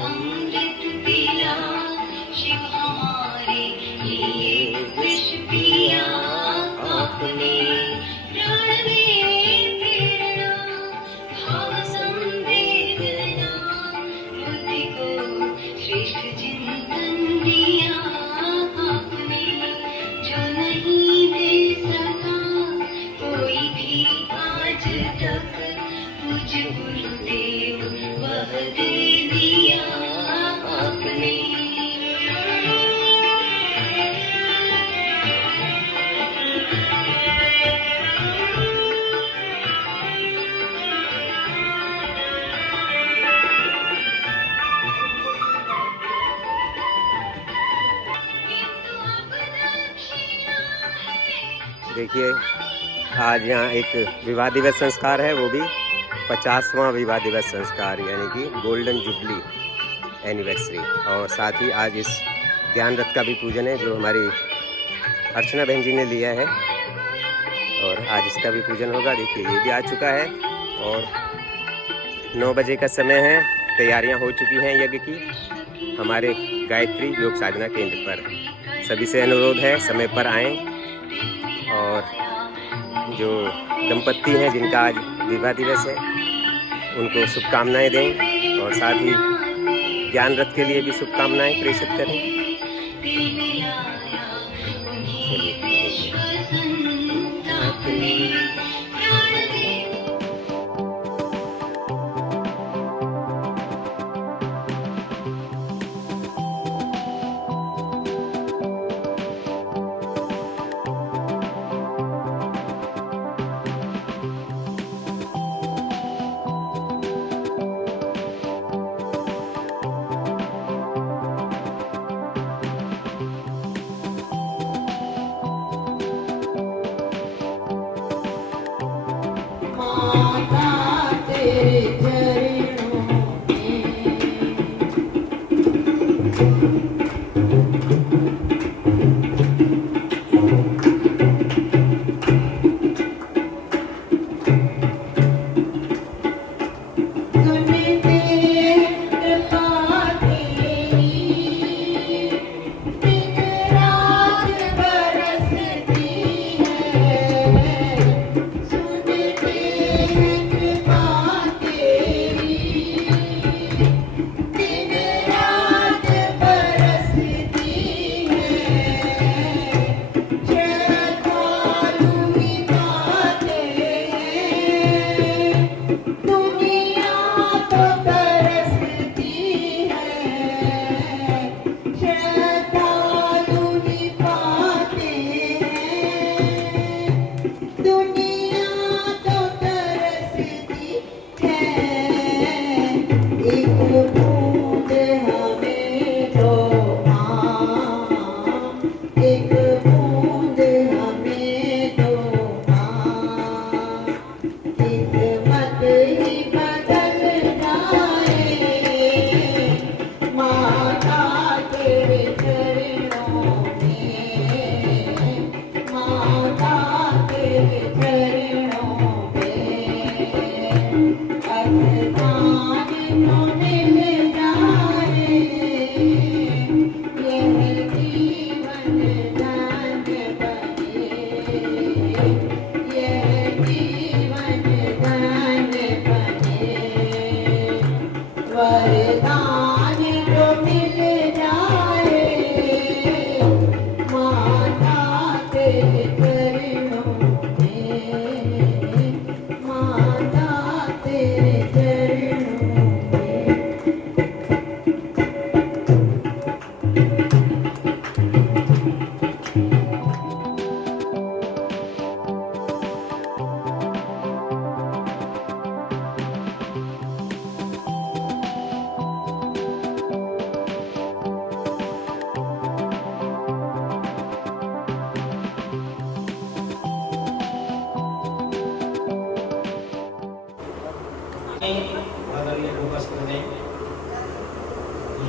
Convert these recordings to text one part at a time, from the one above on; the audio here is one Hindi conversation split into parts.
अमृत पिया, शिव हमारे लिए विष पिया आपने। प्राण में प्रेरणा, भाव संवेदना, बुद्धि को श्रेष्ठ चिंतन दिया आपने। जो नहीं दे सका कोई भी आज तक, मुझ गुरुदेव वह दे दिया आपने। देखिए आज यहाँ एक विवाह दिवस संस्कार है, वो भी 50वां विवाह दिवस संस्कार यानी कि गोल्डन जुबली एनिवर्सरी। और साथ ही आज इस ज्ञान रथ का भी पूजन है जो हमारी अर्चना बहन जी ने लिया है, और आज इसका भी पूजन होगा। देखिए ये भी आ चुका है और 9 बजे का समय है। तैयारियां हो चुकी हैं यज्ञ की हमारे गायत्री योग साधना केंद्र पर। सभी से अनुरोध है समय पर आएँ और जो दंपत्ति हैं जिनका आज विवाह दिवस है उनको शुभकामनाएं दें, और साथ ही ज्ञान रथ के लिए भी शुभकामनाएं प्रेषित करें।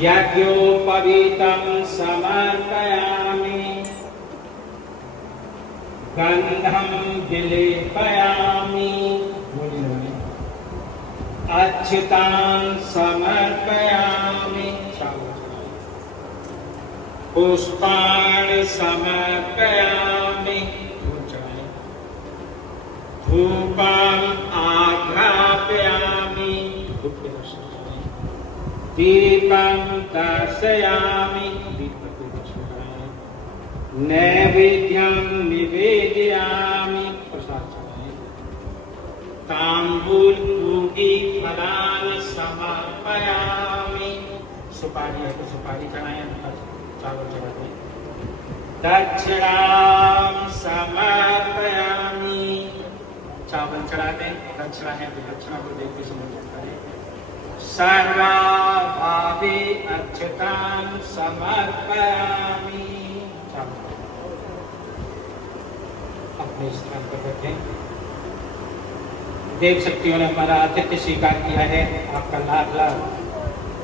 यज्ञोपवीतं समर्पयामि, गन्धं विलेपयामि, अच्युतां समर्पयामि, पुष्पाणि समर्पयामि धूपम् आघ्रापयामि दीपं दर्शयामि नैवेद्यं निवेदयामि ताम्बूलपूगी फलानि समर्पयामि सुपारी है तो सुपारी चढ़ाएं चावल चढ़ाते दक्षिणां समर्पयामि चावल चढ़ाते दक्षिणा है तो दक्षिणा को देख के समझ सकता है सर्वाभावे अक्षतां समर्पयामि अपने स्थान पर रखें। देव शक्तियों ने हमारा आतिथ्य स्वीकार किया है, आपका लाख लाख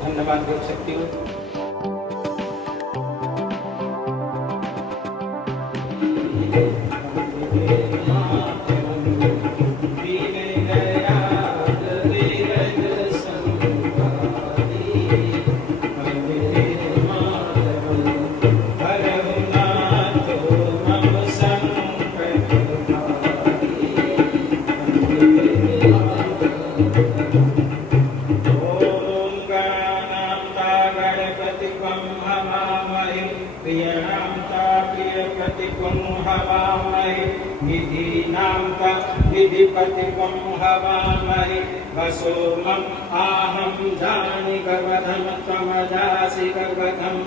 धन्यवाद देव शक्तियों। विधिपतिकं हवामहे वसोमम् आहं जानि गर्वधं त्वमजासि गर्वधं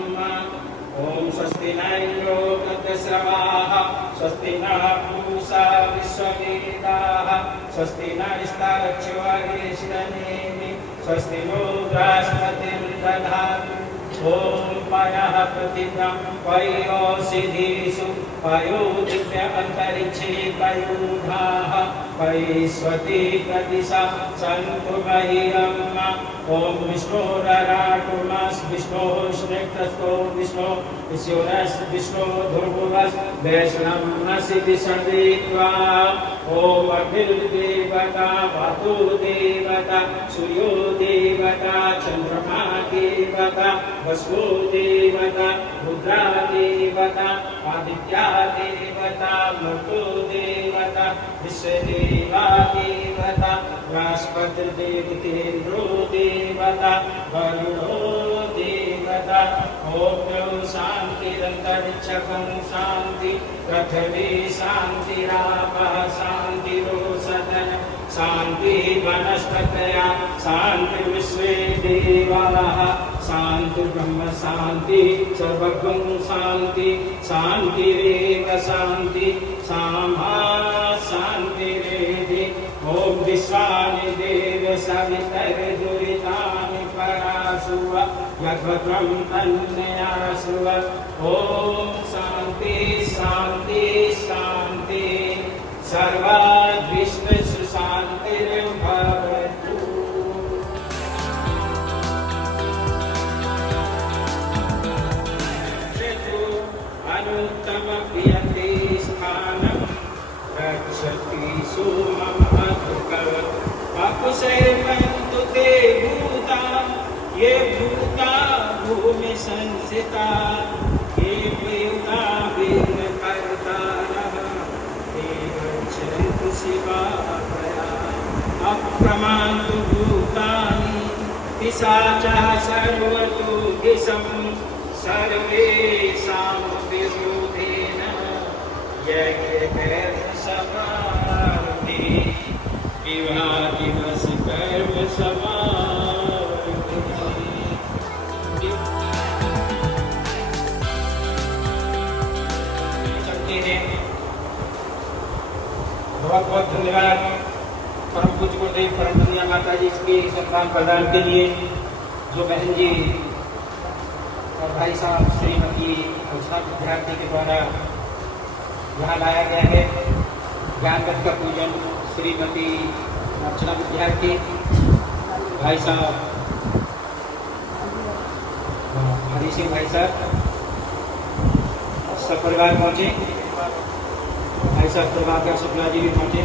ॐ स्वस्ति न इन्द्रो वृद्धश्रवाः स्वस्ति नः पूषा विश्ववेदाः स्वस्ति नस्तारक्ष्यो अरिष्टनेमिः स्वस्ति नो बृहस्पतिर्दधातु ॐ पयः प्रतिज्ञां पयोषिधीषु पयो दिव्य अन्तरिक्षे पयोधाः वैश्वती प्रतिशा सन्तु मह्यम् ॐ विष्णोरराटुमस् विष्णोः स्नेक्तस्थो विष्णो विष्णोरस् विष्णो ध्रुवस् वैष्णवमसि विषदेत्वा ॐ अग्निर्देवता वातु देवता सूर्यो देवता चन्द्रमा देवता वसु देवता रुद्रा देवता आदित्या देवता मरुतो देवता विश्वदेवा देवता बृहस्पतिर्देवतेन्द्रो देवता वरुणो देवता ॐ शान्तिरन्तरिक्षकं शान्ति पृथिवी शान्तिरापः शान्तिरोषधन शान्तिः वनस्पतयः शान्तिर्विश्वे देवाः शान्ति ब्रह्म शान्ति सर्वगं शान्ति शान्तिरेव शान्ति सामा शान्तिरेधि ॐ विश्वानि देव सवितर्दुरितानि पराशुव यद्भद्रं तन्नयाशुव ॐ शान्ति शान्ति शान्ति सर्वाद्विश्वेषु शान्तिर्भवतु। अनुत्तमप्रियते स्थानं रक्षति सुममधुकव अकुशैर्वन्तु ते भूता ये भूता भूमि संस्थिता ये प्रेता वीरकर्तारः ते गच्छन्तु शिवाभया अप्रमान्तु भूतानि पिशाचः सर्वतो दिशं सर्वेषां विरोधेन यज्ञकर्मसमाप्ति विवादिवस कर्मसमाप्ति। बहुत बहुत धन्यवाद परम पूज्य गुरुदेव परम धन्य माता जी के सम्मान प्रदान के लिए। जो बहन जी और भाई साहब श्रीमती अर्चना विद्यार्थी के द्वारा यहाँ लाया गया है ज्ञानगत का पूजन श्रीमती अर्चना विद्यार्थी भाई साहब हरी सिंह भाई साहब सब परिवार पहुँचे, भाई साहब प्रभाकर शुक्ला जी भी पहुँचे।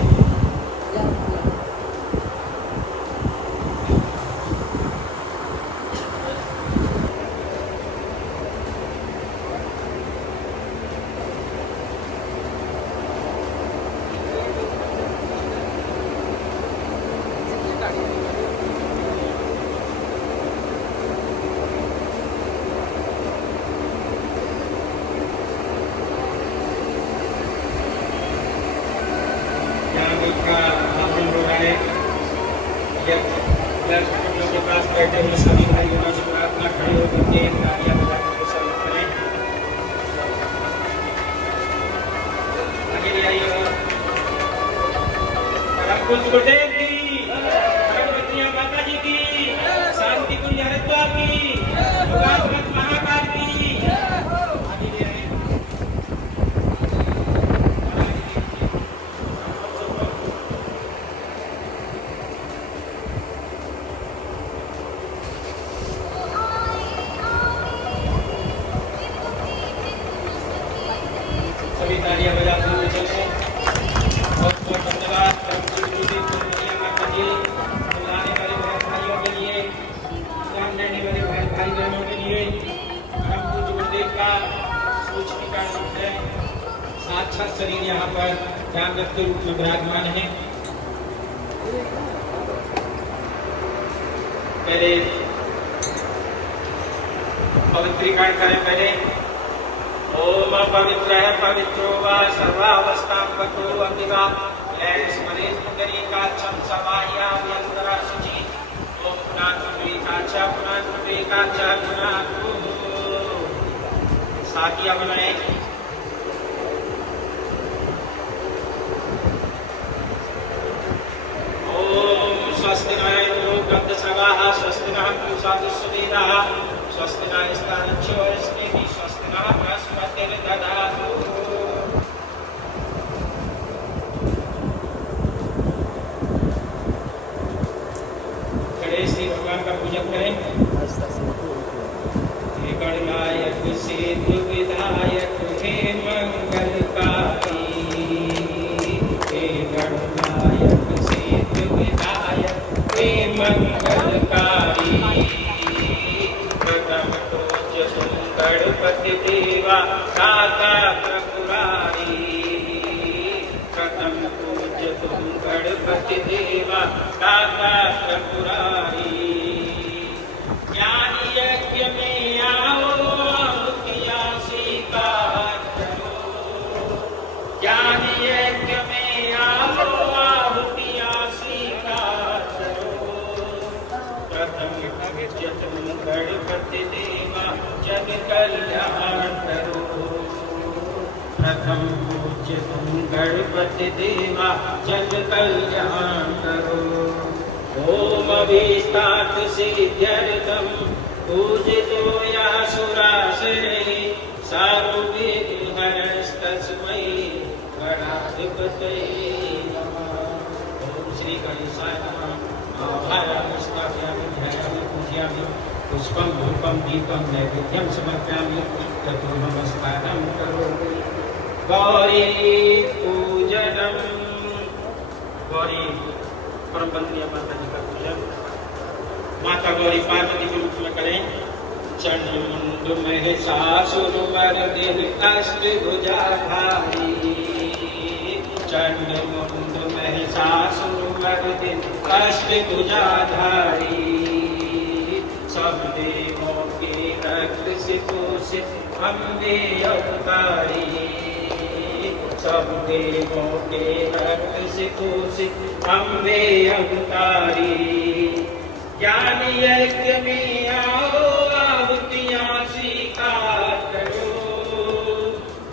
नीलकंठ है, साक्षात शरीर यहाँ पर जागृत के रूप में विराजमान है। पहले पवित्रीकरण करें। पहले ओम पवित्र है पवित्रो वा सर्वावस्थां गतो अतिवा स्मरे पुंडरीकाक्षं समाया व्यंतरा शुचि ओम पुनात्मविकाचा पुनात्मविकाचा पुनात्म साकिया बनाए। ओम स्वस्ति न इंद्रो गन्धसवाः स्वस्ति नः पूषा दुःसवेदाः स्वस्ति न स्थानच्चो अस्मिन् स्वस्ति नः बृहस्पतिर्दधातु। श्री भगवान का पूजन करें। गणनायक सिद्ध विधायक हे मंगलकारी, हे गणनायक सिद्ध विधायक हे मंगलकारी। प्रथम पूज्य तुम गणपति देवा दाता त्रिपुरारी, प्रथम पूज्य तुम गणपति देवा दाता त्रिपुरारी। ज्ञान यज्ञ में आओ आहुतियाँ स्वीकार करो, ज्ञान यज्ञ में आओ आहुतियाँ स्वीकार करो। प्रथम पूज्य तुम गणपति देवा जग कल्याण करो, प्रथम पूज्य तुम गणपति देवा जग कल्याण करो। ओम अभीष्टार्थ सिद्ध्यर्थं पूजितो यासुरासुरैः सार्वभौमहरस्तस्मै गणाधिपतये नमः। ओम श्री गणेशाय नमः। आभारामि स्थापयामि ध्यायामि पूजयामि पुष्पं धूपं दीपं नैवेद्यं समर्पयामि ततो नमस्कारं करोमि। गौरी पूजनम। गौरी परम वंदनीय माता जी का पूजन माता गौरी पार्वती के रूप में करें। चंड महिषासुर मर्दिनी अष्टभुजाधारी, चंड मुंड महिषासुर मर्दिनी अष्टभुजाधारी। सब देवों के रक्त से पोषित अम्बे अवतारी, सब देवों के रक्त से पोषित अम्बे अवतारी। ज्ञान यज्ञ में आओ आहुतियाँ स्वीकार करो,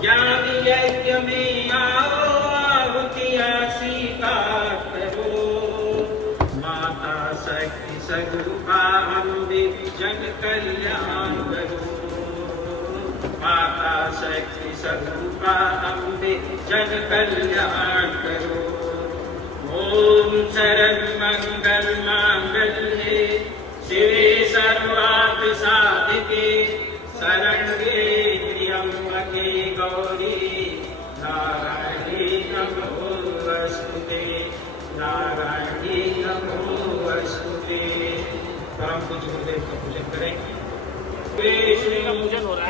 ज्ञान यज्ञ में आओ आहुतियाँ स्वीकार करो। माता शक्ति स्वरूपा अम्बे जग कल्याण करो, माता शक्ति स्वरूपा अम्बे जग कल्याण करो। ओम सर्वमंगल मांगल्ये शिवे सर्वार्थ साधिके शरण्ये त्र्यंबके गौरी नारायणी नमोस्तुते, नारायणी नमोस्तुते। परम पूज्य गुरुदेव का पूजन करें।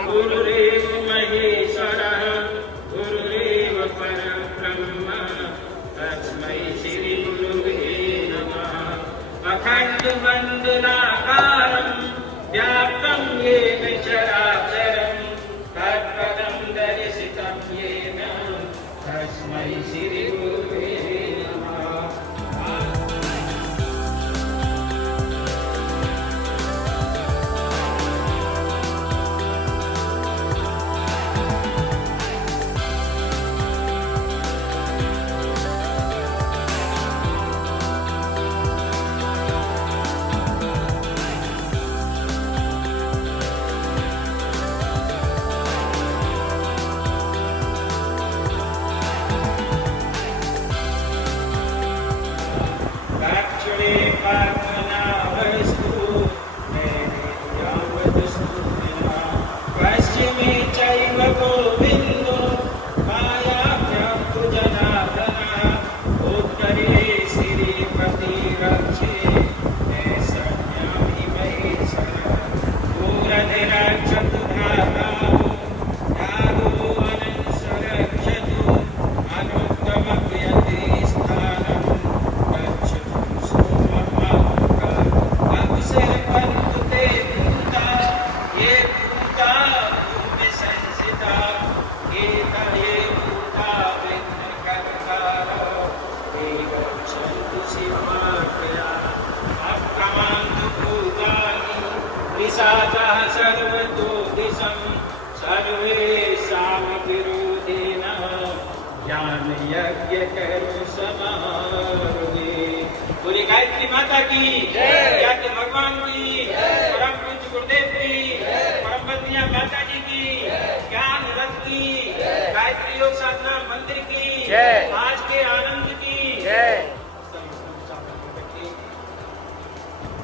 गुरुरेव महेश्वरः गुरुरेव परब्रह्म तस्मै श्री गुरुवे नमः। अखंड मंडलाकारं व्याप्तं येन चराचरं तत्पदं दर्शितं येन तस्मै श्री गुरुवे नमः। भाग्य करो समारोगे। बोले गायत्री माता की या के भगवान की, परम पूज्य गुरुदेव की, परम बंदिया माता जी की, ज्ञान रथ की, गायत्री योग साधना मंदिर की, आज के आनंद की,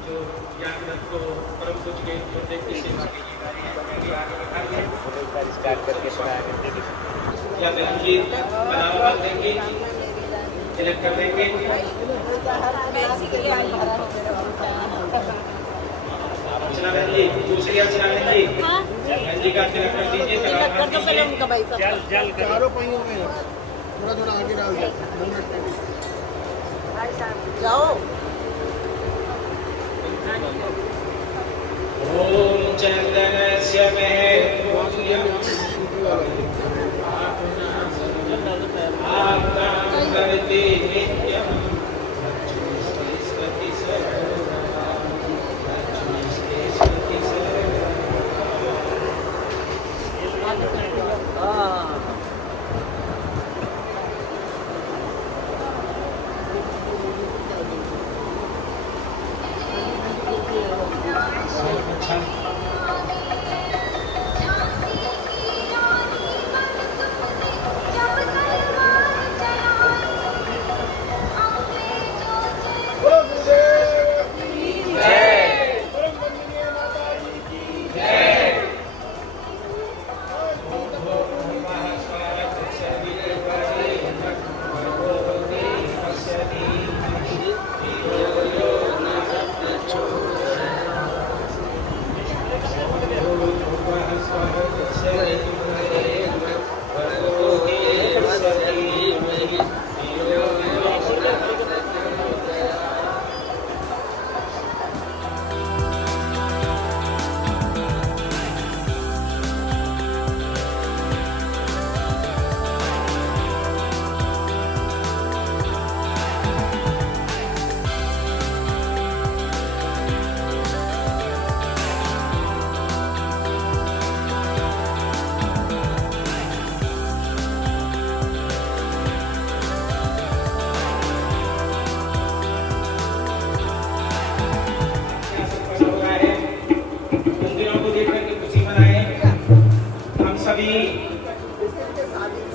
जो ज्ञान रथ को परम पूज्य गुरुदेव की सेवा की या बहन जी बनाओ कर देंगे, तिलक कर देंगे। अर्चना बहन जी, दूसरी अर्चना बहन जी, बहन जी का तिलक कर दीजिए, चारों पहियों में थोड़ा थोड़ा आगे डाल दो। जाओ। ओम चंदनस्य महत्वम् आत्मानं करते नित्यं लक्ष्मीस्ते सर्वदा लक्ष्मीस्ते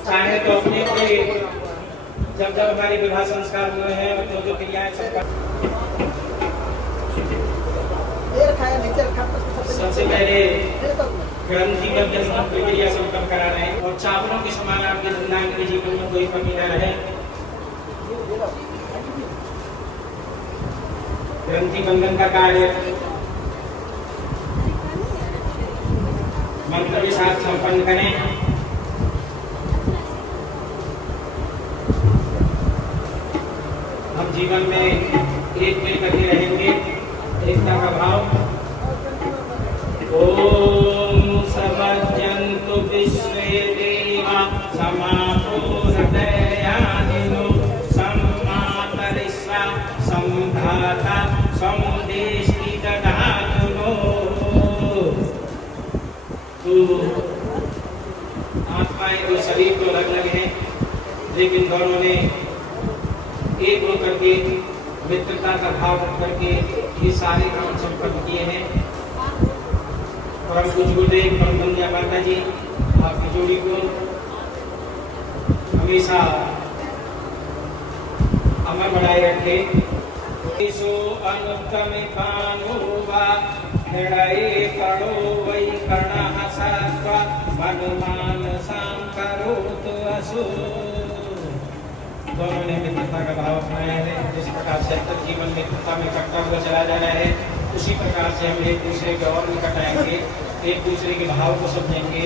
चाहे तो अपने जब हमारे विवाह संस्कार हुए हैं और जो क्रियाएं सबसे पहले ग्रंथि बंधन प्रक्रिया संपन्न करा रहे हैं और चावलों के समान आपके धंधांग के जीवन में कोई कमी न रहे। ग्रंथि बंधन का कार्य मंत्र के साथ संपन्न करें। हम जीवन में एक मिलकर के रहेंगे, एकता का भाव। ओम समज्जन्तु विश्वे देवा समापूर्णदयानिनो सम्मातरिष्वा सम्धाता समुदेशि दधातुनो। तो आत्माएं और शरीर तो अलग अलग हैं, लेकिन दोनों ने एक होकर के मित्रता का भाव रख करके ये सारे काम संपन्न किए हैं। परम पूज्य गुरुदेव परम बंदिया माता जी आपकी जोड़ी को हमेशा अमर बनाए रखे। सो अनुत्तमिकानुवा हृदये करो वै कर्णः सत्वा मनुमानसां करोतु असु। दोनों ने मित्रता का भाव अपनाया है। जिस प्रकार से अंतर जीवन मित्रता में कटता हुआ चला जा रहा है, उसी प्रकार से हम एक दूसरे के और निकट आएंगे, एक दूसरे के भाव को समझेंगे,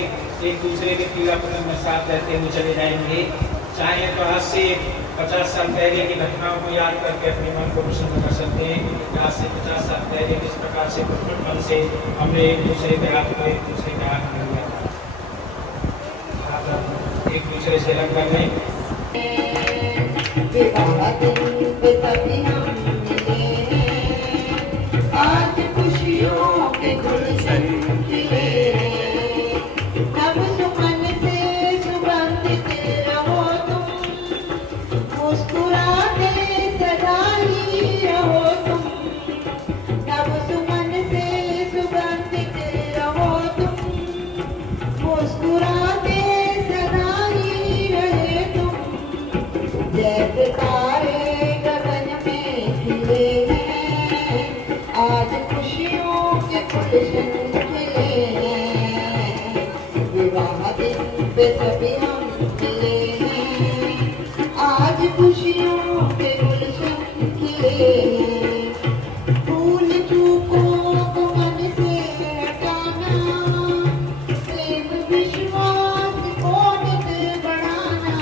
एक दूसरे के पीड़ा पतन में साथ रहते हुए चले जाएंगे। चाहे तो आज से 50 साल पहले की घटनाओं को याद करके अपने मन को प्रसन्न कर सकते हैं। आज से 50 साल पहले किस प्रकार से प्रफुल्ल मन से हमने एक दूसरे के हाथ को एक दूसरे के हाथ में लिया, एक दूसरे से लग कर नहीं। आज खुशियों के गुलशन खिले, तब सुमन से सुगंधित रहो तुम, पे सभी हम मिले हैं, आज खुशियों के गुलशन खिले हैं। भूल चूकों को मन से हटाना, प्रेम विश्वास को नित बढ़ाना।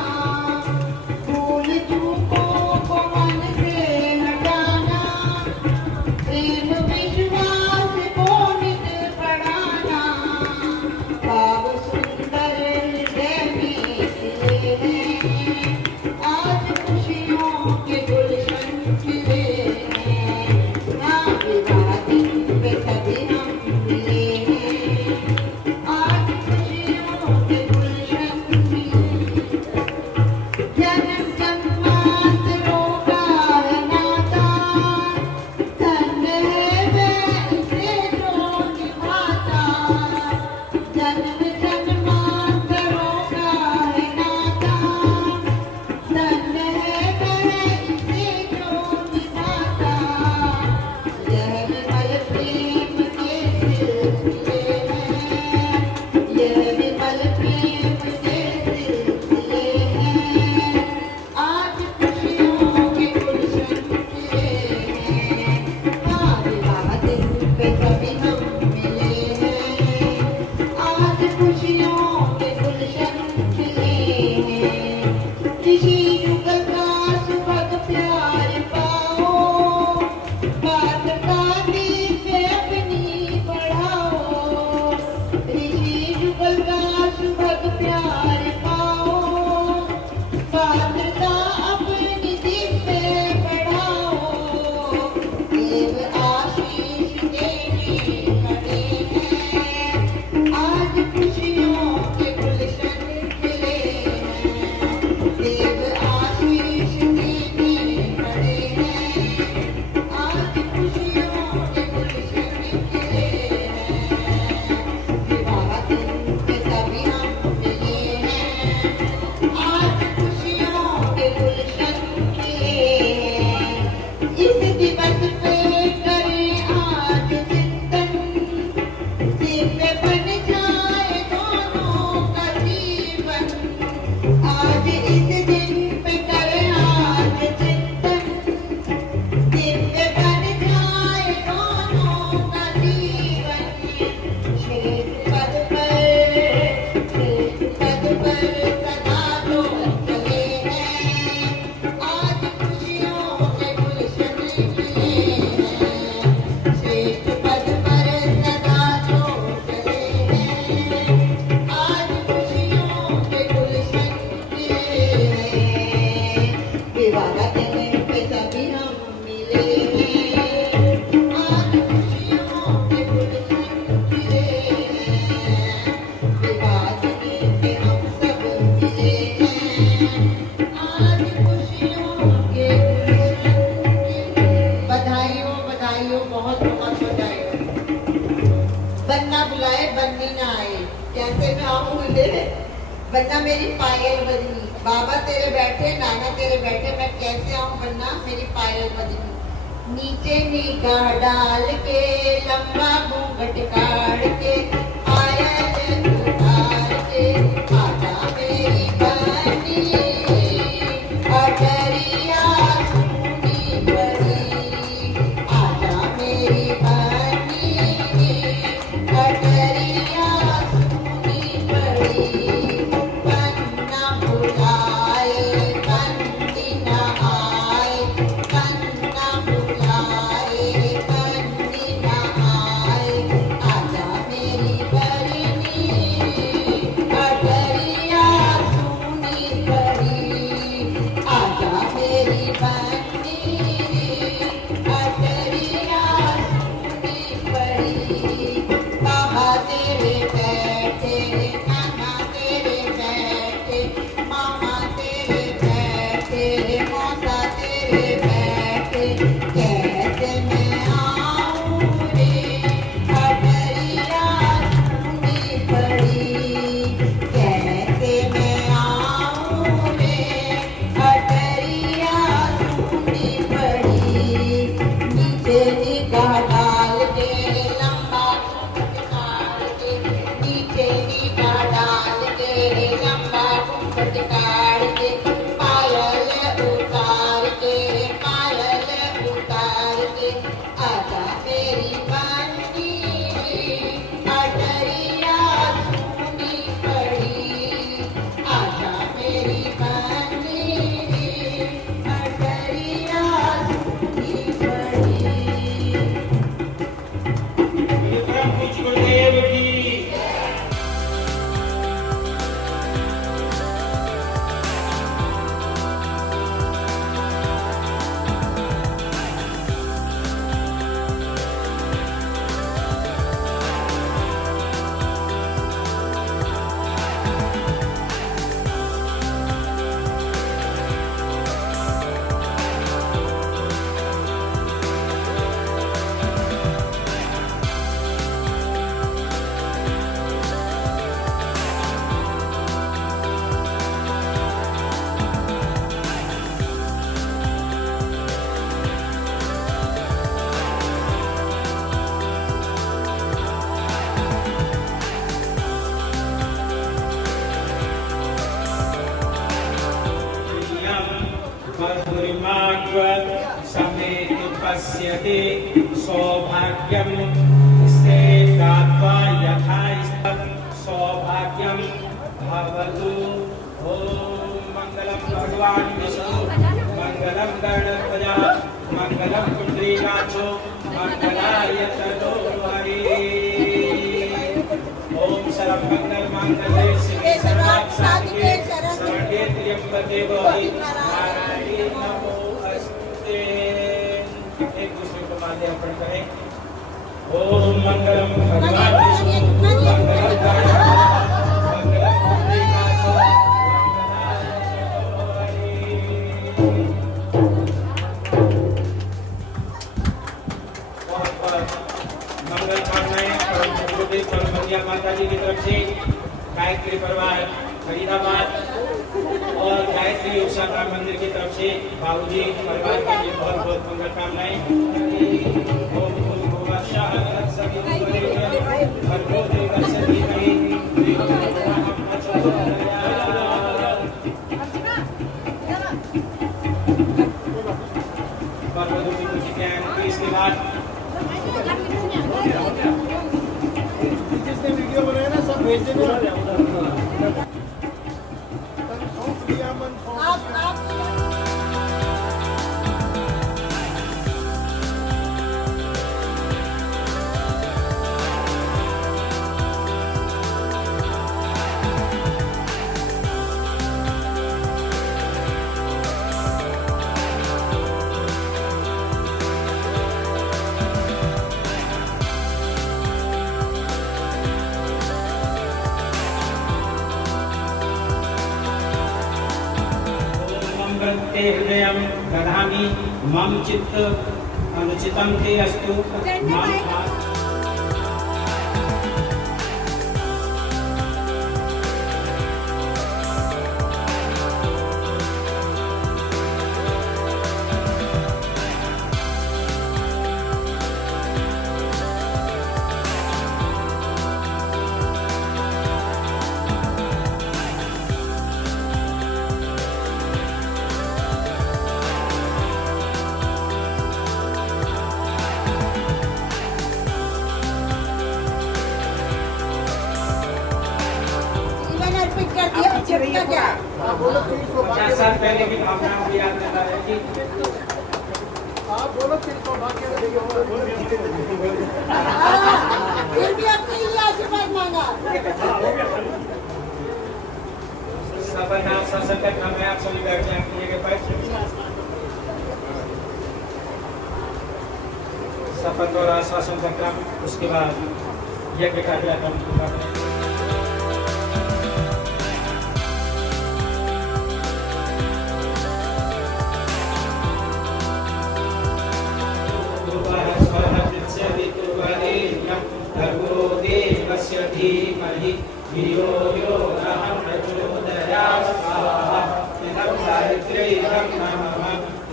भूल चूकों को मन से हटाना, प्रेम विश्वास को नित बढ़ाना। भाव सुंदर हृदय में खिले हैं, आज खुशियों के गुलशन खिले हैं। हाँ, विवाह दिन पे सभी हम मिले हैं, आज खुशियों के गुलशन खिले हैं। जन्म जन्मांतरों का है नाता, धन्य है वह इसे जो निभाता। जन्म जन्मांतरों का है नाता, धन्य है वह इसे जो निभाता। यह विमल प्रेम के सिलसिले हैं, यह विमल प्रेम के सिलसिले हैं, आज खुशियों के गुलशन खिले हैं। हाँ, विवाह दिन पे सभी हम मिले हैं, आज खुशियों के गुलशन खिले हैं। ऋषि युगल का सुभग प्यार पाओ, बात का दीप अपनी बढ़ाओ। ऋषि युगल का सुभग प्यार पाओ, बात का अपनी दीप बढ़ाओ। देव आशीष देने खड़े हैं, आज खुशियों के गुलशन खिले हैं। देव आशीष देने खड़े हैं, आज खुशियों के गुलशन खिले हैं। विवाह दिन पे सभी हम मिले हैं, आज खुशियों के गुलशन खिले हैं। इस दिवस पे करें आज चिंतन, दिव्य बन जाए दोनों का जीवन। आज इस दिन पे करें आज चिंतन, दिव्य बन जाए दोनों का जीवन। श्रेष्ठ पद पर सदा जो चले हैं, आज खुशियों के गुलशन खिले हैं। श्रेष्ठ पद पर सदा जो चले हैं, आज खुशियों के गुलशन खिले हैं। विवाह दिन पे सभी हम मिले हैं, आज खुशियों के गुलशन खिले हैं। विवाह दिन पे हम सब मिले हैं, आज खुशियों के गुलशन खिले। बधाई हो, बहुत बहुत बधाई हो। बन्ना बुलाए बन्नी ना आए, कैसे मैं आऊं मिले। बन्ना मेरी पायल बजनी, बाबा तेरे बैठे, नाना तेरे बैठे, मैं कैसे आऊं बन्ना मेरी पायल बजनी। नीचे निगाह डाल के, लंबा घूंघट काढ़ के, पायल उतार के, आजा मेरी बन्नी, अटरिया सुनी पड़ी। आजा मेरी बन्नी, अटरिया सुनी पड़ी। बन्ना बुलाए बन्नी न आए, बन्ना बुलाए बन्नी न आए। आजा मेरी पश्यति सौभाग्यं से गात्वा यथा सौभाग्यं भवतु। ओम मंगलम भगवान विष्णु मंगलम गणपतया मंगलम पुंडरीकाक्षो मंगलाय ततो हरि। ओम सर्वमंगल मांगल्ये शिवे सर्वार्थ साधिके शरण्ये त्र्यंबके गौरी नारायणी नमोस्तुते। एक दूसरे को माल्यार्पण करें। ओम मंगलम भगवान विष्णु मंगलम गणपतया मंगलम पुंडरीकाक्षो मंगलाय ततो हरि। मंगल कामनाएं परम गुरुदेव परमहंसिया माता जी की तरफ से गायत्री परिवार फरीदाबाद और गायत्री योग शाखा मंदिर की तरफ से बाबूजी परिवार के लिए बहुत बहुत मंगल कामनाएं। ओम भूर्भुवः स्वः तत्सवितुर्वरेण्यं भर्गो देवस्य धीमहि धियो यो नः प्रचोदयात्। और वधू की खुशी के आनंद इसके बाद जिसने वीडियो बनाया ना सब भेज देना। ते हृदयं दधामि मम चित्त अनुचितं ते अस्तु मम जीवन अर्पित कर दिया। क्या 50 साल पहले की भावनाओं को याद करता है कि आप बोलो फिर सौभाग्य फिर भी अपने लिए आशीर्वाद मांगा। सफल नाम संकट नाम है। आप सभी बैठ जाए अपनी जगह पर। शपथ और आश्वासन का क्रम, उसके बाद यज्ञ का क्रियाक्रम पूरा करें। भर्गो देवस्य धीमहि धियो यो नः प्रचोदयात्। स्वाहा इदं गायत्र्यै नमः।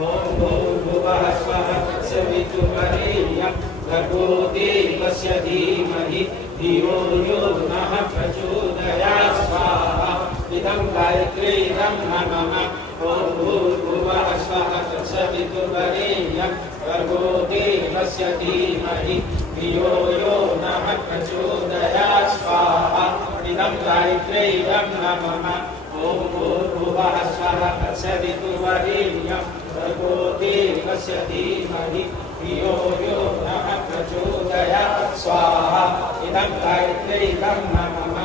ॐ भूर्भुवः स्वः तत्सवितुर्वरेण्यं भर्गो देवस्य धीमहि धियो यो नः प्रचोदयात्। स्वाहा इदं गायत्र्यै नमः। ॐ भूर्भुवः स्वः तत्सवितुर्वरेण्यं भर्गो देवस्य धीमहि धियो यो नः प्रचोदयात्। स्वाहा इदं गायत्र्यै नमः। ॐ भूर्भुवः स्वः तत्सवितुर्वरेण्यं भर्गो देवस्य धीमहि धियो यो नः प्रचोदयात्। स्वाहा इदं गायत्र्यै नमः।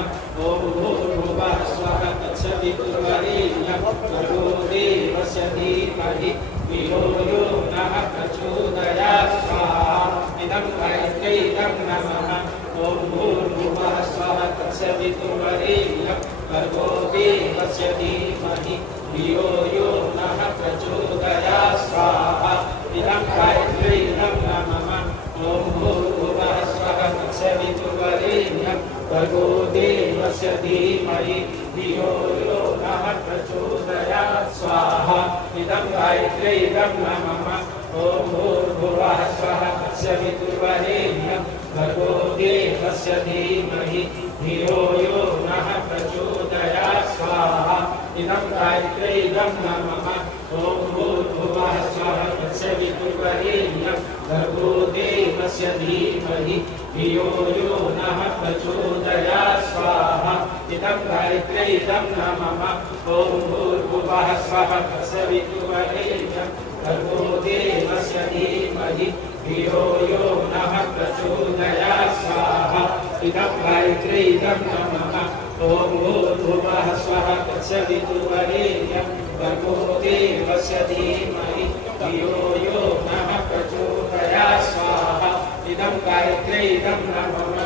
ॐ भूर्भुवः स्वः तत्सवितुर्वरेण्यं भर्गो देवस्य धीमहि धियो यो नः प्रचोदयात्। स्वाहा इदं गायत्र्यै नमः। ॐ भूर्भुवः स्वः तत्सवितुर्वरेण्यं भर्गो देवस्य धीमहि धियो यो नः प्रचोदयात्। स्वाहा इदं गायत्र्यै नमः। ॐ भूर्भुवः स्वः तत्सवितुर्वरेण्यं भर्गो देवस्य धीमहि धियो यो नः प्रचोदयात्। स्वाहा इदं गायत्र्यै नमः। ॐ भूर्भुवः स्वः तत्सवितुर्वरेण्यं भर्गो देवस्य धीमहि धियो यो नः प्रचोदयात्। स्वाहा इदं गायत्र्यै नमः। ॐ भूर्भुवः स्वः तत्सवितुर्वरेण्यं देवस्य धीमहि धियो यो नः प्रचोदयात् स्वाहा इदं गायत्र्यै इदं नमः ॐ भूर्भुवः स्वः तत्सवितुर्वरेण्यं भर्गो देवस्य धीमहि धियो यो नः प्रचोदयात् स्वाहा इदं गायत्र्यै इदं नमः ॐ भूर्भुवः स्वः तत्सवितुर्वरेण्यं भर्गो देवस्य धीमहि धियो यो नः प्रचोदयात् स्वाहा इदं गायत्र्यै इदं नमः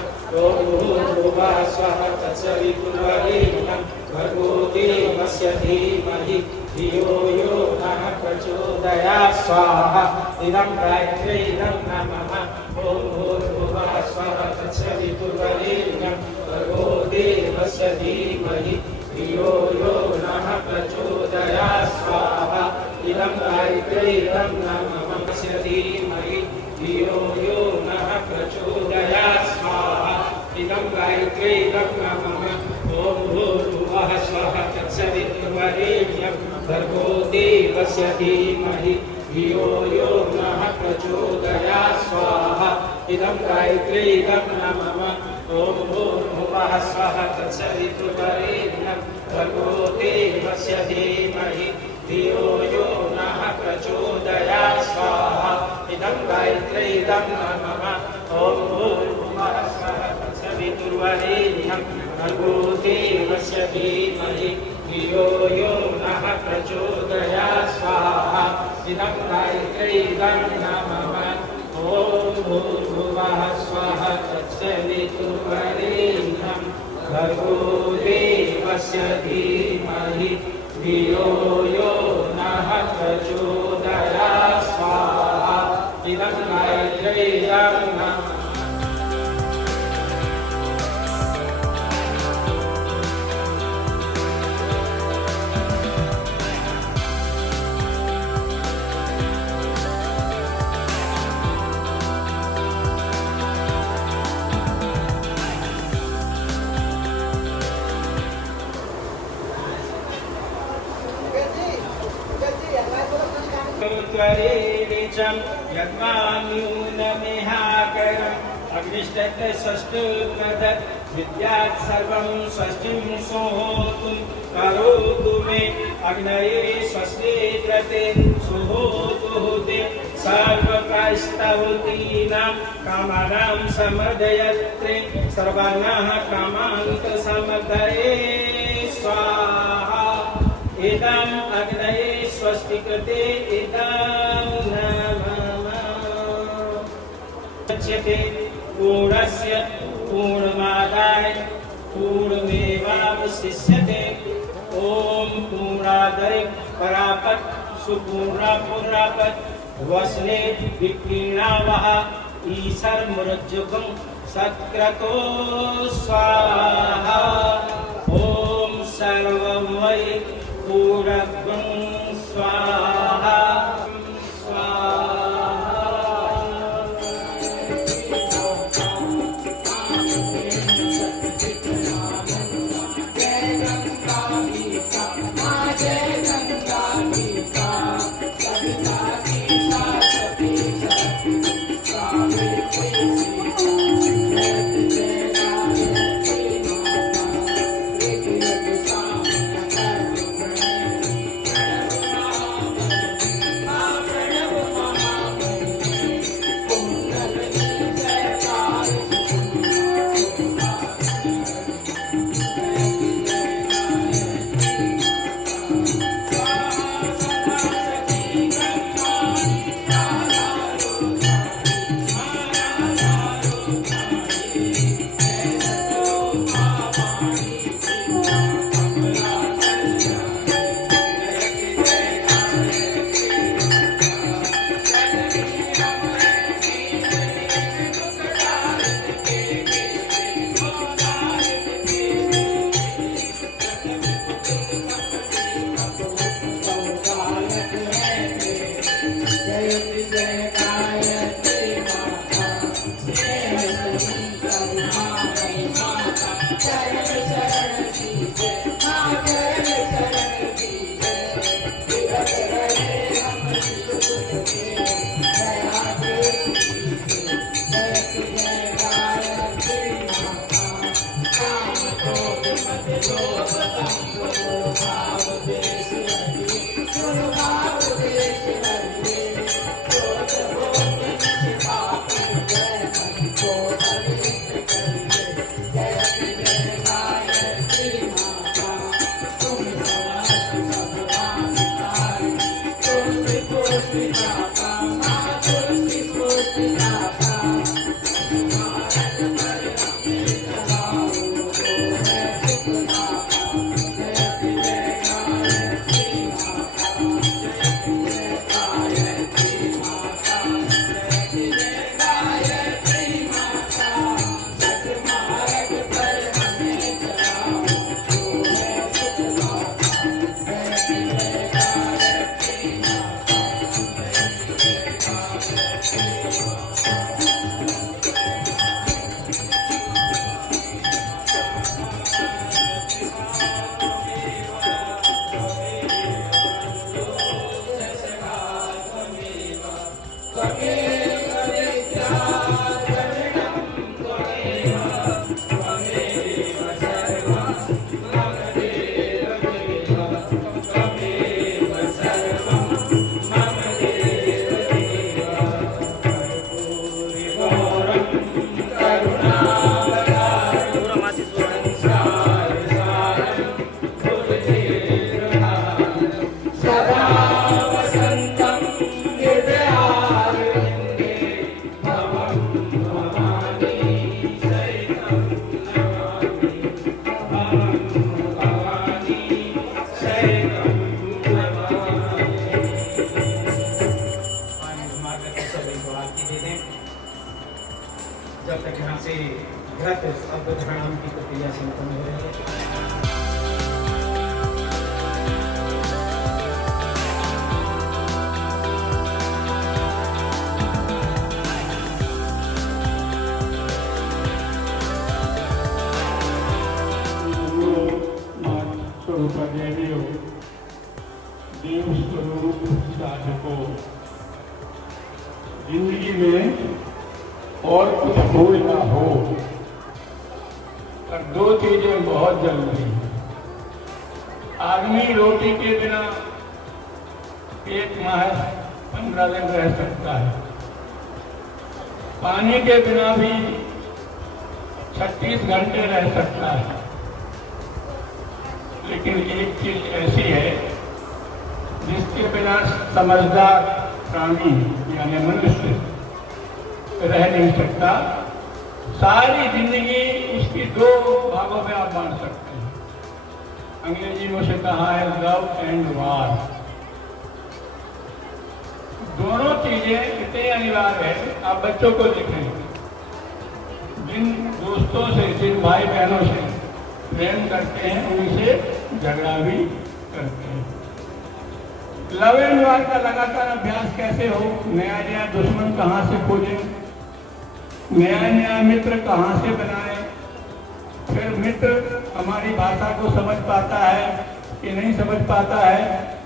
ॐ भूर्भुवः स्वः तत्सवितुर्वरेण्यं भर्गो देवस्य धीमहि धियो यो नः प्रचोदयात् स्वाहा इदं गायत्र्यै इदं नमः ॐ भूर्भुवः स्वः तत्सवितुर्वरेण्यं भर्गो देवस्य धीमहि धियो यो नः प्रचोदयात् स्वाहा इदं गायत्र्यै इदं नमः धीमहि धियो यो नः प्रचोदयात् स्वाहा इदं गायत्र्यै इदं नमः ॐ भूर्भुवः स्वः तत्सवितुर्वरेण्यं भर्गो देवस्य धीमहि धियो यो नः प्रचोदयात् स्वाहा इदं गायत्र्यै इदं नमः ॐ भूर्भुवः स्वः तत्सवितुर्वरेण्यं भर्गो देवस्य धीमहि धियो यो नः प्रचोदयात् स्वाहा इदं गायत्र्यै इदं नमः ॐ भूर्भुवः स्वः तत्सवितुर्वरेण्यं भर्गो देवस्य धीमहि धियो यो नः प्रचोदयात् स्वाहा इदं गायत्र्यै इदं नमः ॐ भूर्भुवः स्वः तत्सवितुर्वरेण्यं भर्गो देवस्य धीमहि धियो यो नः प्रचोदयात् स्वाहा इदं गायत्र्यै इदं नमः त्वरेणिचं यद्वान्यूनमिहाकरम् अग्निष्टषष्टुपद विद्यात् सर्वं स्वस्तिं सोहोतुं करोतु मे अग्नये स्वस्ति त्रते सुहोतु ते सर्वकास्तवतीनां कामानां समदयत्रे सर्वाणाः कामान्त समदये स्वाहा इदम् अग्नये स्वस्ति कृते इदं नमः पूर्णस्य पूर्णमादाय पूर्णमेवावशिष्यते ॐ पूर्णादरे परापत् सुपूर्णा पुरापत् वसने विकीर्णावः ईशर्मृज्जुकं सत्क्रतो स्वाहा ॐ सर्वं वै पूर्णं स्वाहा जब तक यहाँ से घृत शब्द धारण की प्रक्रिया संपन्न हो रही है। देव स्वरूप साधको जिंदगी में और कुछ हो ना हो, पर दो चीजें बहुत जरूरी हैं। आदमी रोटी के बिना 1 माह 15 दिन रह सकता है, पानी के बिना भी 36 घंटे रह सकता है, लेकिन एक चीज ऐसी है जिसके बिना समझदार प्राणी यानी मनुष्य रह नहीं सकता। सारी जिंदगी उसकी 2 भागों में आप बांट सकते हैं। अंग्रेजी में उसे कहा है लव एंड वार। दोनों चीजें इतनी अनिवार्य है। आप बच्चों को देखें, जिन दोस्तों से, जिन भाई बहनों से प्रेम करते हैं उनसे झगड़ा भी करते हैं। लव एंड वार का लगातार अभ्यास कैसे हो? नया नया दुश्मन कहाँ से खोजें, नया नया मित्र कहाँ से बनाए, फिर मित्र हमारी भाषा को समझ पाता है कि नहीं समझ पाता है।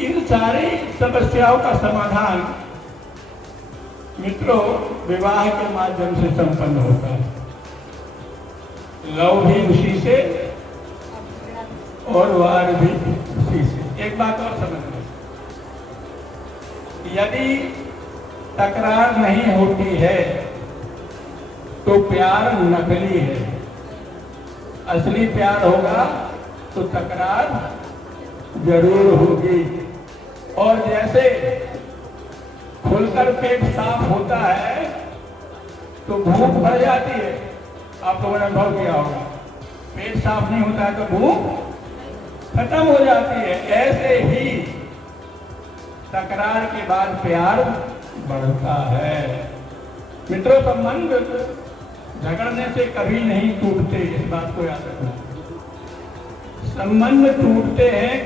इन सारी समस्याओं का समाधान मित्रों विवाह के माध्यम से संपन्न होता है। लव भी उसी से और वार भी उसी से। एक बात और समझ लो, यदि तकरार नहीं होती है तो प्यार नकली है। असली प्यार होगा तो तकरार जरूर होगी। और जैसे खुलकर पेट साफ होता है तो भूख बढ़ जाती है। आप लोगों ने अनुभव किया होगा, पेट साफ नहीं होता है तो भूख खत्म हो जाती है। ऐसे ही तकरार के बाद प्यार बढ़ता है। मित्रों, संबंध झगड़ने से कभी नहीं टूटते, इस बात को याद रखना। संबंध टूटते हैं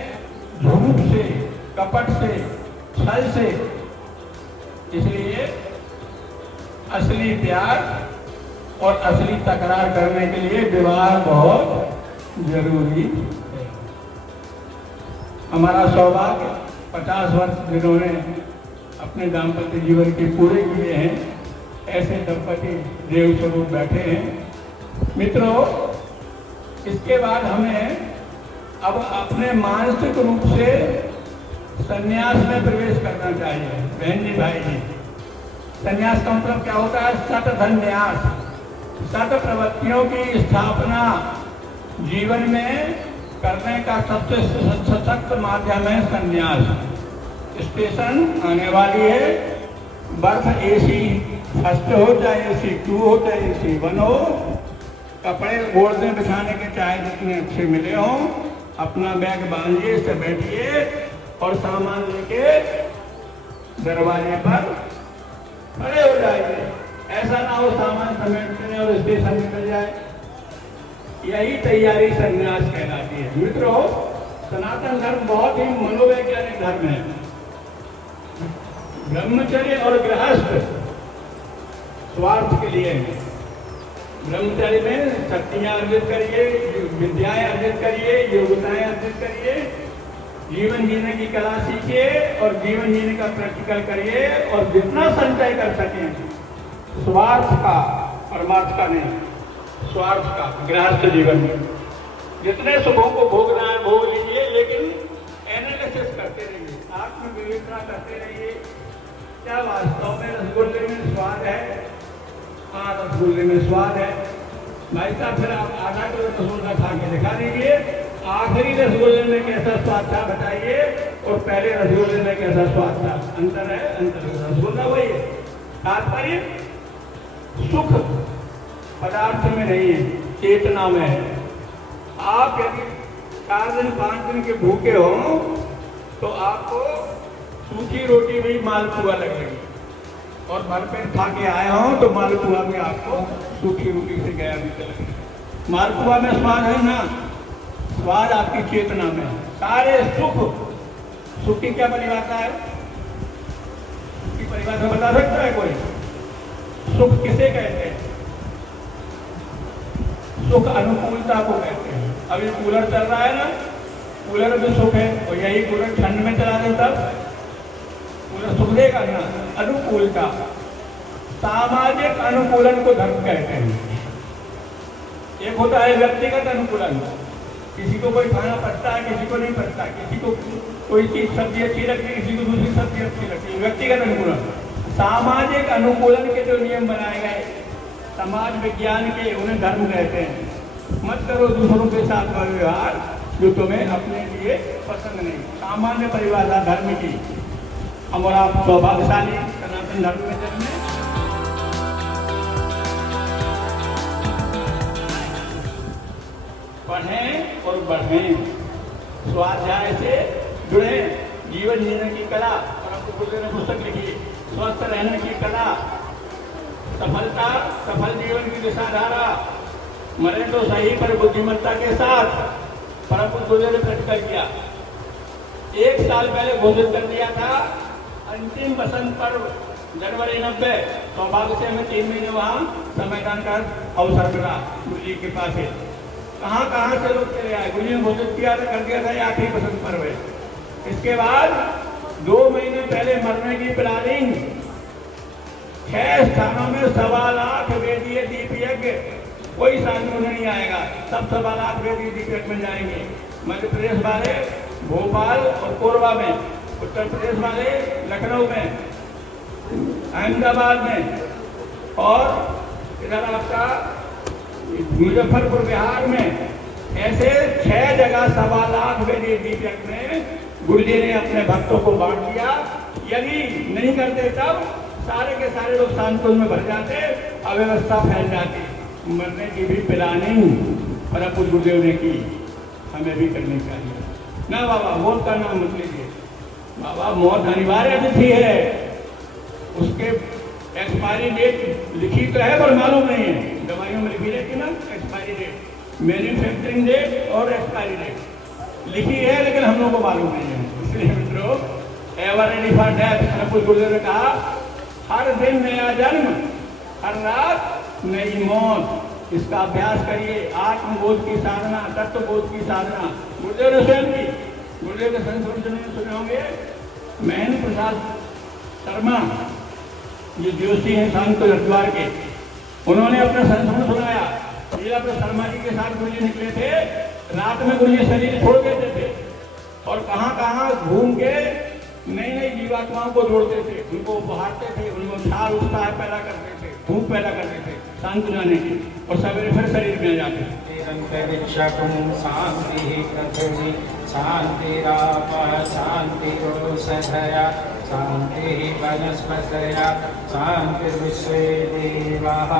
झूठ से, कपट से, छल से। इसलिए असली प्यार और असली तकरार करने के लिए विवाह बहुत जरूरी है। हमारा सौभाग्य 50 वर्ष जिन्होंने अपने दाम्पत्य जीवन के पूरे किए हैं, ऐसे दंपति देव स्वरूप बैठे हैं। मित्रों, इसके बाद हमें अब अपने मानसिक रूप से संन्यास में प्रवेश करना चाहिए। बहन जी, भाई जी, संन्यास का मतलब क्या होता है? सत धन्यास, सत प्रवृत्तियों की स्थापना जीवन में करने का सबसे सशक्त माध्यम है संन्यास। स्टेशन आने वाली है, बर्थ AC फर्स्ट हो चाहे AC 2 हो चाहे AC 1 हो, कपड़े ओढ़ने बिछाने के चाहे जितने अच्छे मिले हों, अपना बैग बांधिए, से बैठिए और सामान लेके दरवाजे पर खड़े हो जाइए। ऐसा ना हो सामान समेटने और स्टेशन निकल जाए। यही तैयारी संन्यास कहलाती है। मित्रों, सनातन धर्म बहुत ही मनोवैज्ञानिक धर्म है। ब्रह्मचर्य और गृहस्थ स्वार्थ के लिए है। ब्रह्मचर्य में शक्तियां अर्जित करिए, विद्याएं अर्जित करिए, योग्यताएं अर्जित करिए, जीवन जीने की कला सीखिए और जीवन जीने का प्रैक्टिकल करिए और जितना संचय कर सकें स्वार्थ का, परमार्थ का नहीं, स्वार्थ का, गृहस्थ जीवन में जितने सुखों को भोगना है भोग लीजिए, लेकिन एनालिसिस करते रहिए, आत्मविवेचना करते रहिए। क्या वास्तव में रसगुल्ले में स्वाद है? हाँ, रसगुल्ले में स्वाद है। भाई साहब, फिर आप आधा किलो रसगुल्ला खा के दिखा दीजिए, आखिरी रसगुल्ले में कैसा स्वाद था बताइए, और पहले रसगुल्ले में कैसा स्वाद था। अंतर है, अंतर है। रसगुल्ला वही है। तात्पर्य सुख पदार्थ में नहीं है, चेतना में है। आप यदि 4 दिन 5 दिन के भूखे हो तो आपको सूखी रोटी भी मालपुआ लगेगी, और भरपेट खा के आए हो तो मालपुआ में आपको सूखी रोटी से गया भी चलेगा। मालपुआ में स्वाद है ना, स्वाद आपकी चेतना में है। सारे सुख की क्या परिभाषा है? सुख की परिभाषा बता सकता है कोई? सुख किसे कहते हैं? सुख अनुकूलता को कहते हैं। अभी कूलर चल रहा है ना, कूलर में सुख है, और यही कूलर ठंड में चला देता कूलर सुख देगा ना। अनुकूलता, सामाजिक अनुकूलन को धर्म कहते हैं। एक होता है व्यक्तिगत अनुकूलन, किसी को कोई खाना पचता है, किसी को नहीं पचता, किसी को कोई चीज सब्जी अच्छी लगती है, किसी को दूसरी सब्जी अच्छी लगती है, व्यक्तिगत अनुकूलन। सामाजिक अनुकूलन के जो नियम बनाए गए समाज विज्ञान के, उन्हें धर्म कहते हैं। मत करो दूसरों के साथ व्यवहार जो तुम्हें अपने लिए पसंद नहीं। सामान्य परिभाषा धर्म की। और आप सौभाग्यशाली सनातन धर्म में जन्मे। पढ़ें और बढ़ें, स्वाध्याय से जुड़े, जीवन जीने की कला, और आपको खुद ने पुस्तक लिखी, स्वस्थ रहने की कला, सफलता, सफल जीवन की दिशाधारा, मरे तो सही पर बुद्धिमत्ता के साथ, परम पूज्य ने प्रकट किया। 1 साल पहले घोषित कर दिया था अंतिम बसंत पर्व जनवरी 90। सौभाग्य से हमें 3 महीने वहाँ संविधान का अवसर मिला गुरु जी के पास है। कहाँ से लोग चले आए। गुरु जी ने घोषित किया था, कर दिया था, ये आखिरी बसंत पर्व है। इसके बाद 2 महीने पहले मरने की प्लानिंग, 6 स्थानों में 1.25 लाख वेदीय दीप यज्ञ। कोई साधु नहीं आएगा, सब 1.25 लाख वेदीय दीप यज्ञ में जाएंगे। मध्य प्रदेश वाले भोपाल और कोरबा में, उत्तर प्रदेश वाले लखनऊ में, अहमदाबाद में, और इधर आपका मुजफ्फरपुर बिहार में। ऐसे 6 जगह 1.25 लाख वेदीय दीप यज्ञ में गुरु जी ने अपने भक्तों को बांट दिया। यदि नहीं करते तब सारे के सारे लोग शांतकुंज में भर जाते, अव्यवस्था फैल जाती। मरने की भी प्लानिंग परम पूज्य गुरुदेव ने की, हमें भी करनी चाहिए ना। बाबा मौत का नाम मत लीजिए, बाबा मौत अनिवार्य तिथि है, उसके एक्सपायरी डेट लिखी तो है पर मालूम नहीं है। दवाइयों में लिखी रहती ना एक्सपायरी डेट, मैन्युफैक्चरिंग डेट और एक्सपायरी डेट लिखी है, लेकिन हम लोग को मालूम नहीं है। इसलिए मित्रों, एवर रेडी फॉर डेथ, परम पूज्य गुरुदेव ने कहा, हर दिन नया जन्म, हर रात नई मौत। इसका अभ्यास करिए। आत्मबोध की साधना, तत्वबोध की साधना गुरुदेव ने स्वयं की। गुरुदेव के संस्मरण सुने होंगे, महेंद्र प्रसाद शर्मा जो जोशी हैं शांत हरिद्वार के, उन्होंने अपना संस्मरण सुनाया लीला पर शर्मा जी के साथ गुरु जी निकले थे, रात में गुरु जी शरीर छोड़ देते थे और कहाँ कहाँ घूम के नई नई जीवात्माओं को जोड़ते थे, उनको बहारते थे, उनको छाल उत्साह पैदा करते थे, धूप पैदा करते थे शांत जाने की, और सवेरे फिर शरीर में जाते थे। शांति पृथ्वी शांतिरापः शांतिरोषधया शांति वनस्पतयः शांतिर्विश्वे देवाः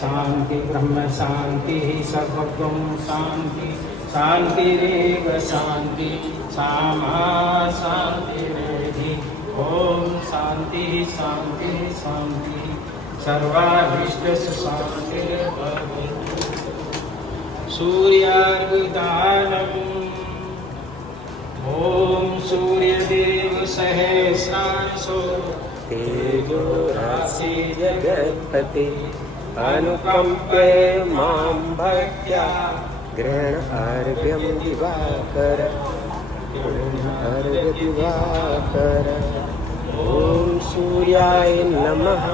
शांति ब्रह्म शांति सर्वगुण शांति शांतिरेव शांति सामा शांतिरेधि ओम शांति शांति शांति सर्वाभीष्टस्य शांतिर्भवतु। सूर्यार्घदानम् ओम सूर्यदेव सहस्रांशो तेजो राशि जगत्पते अनुकंपे मां भक्त्या ग्रहण अर्घ्यं दिवाकर अर्घ्य दिवाकर। ओम सूर्याय नमः।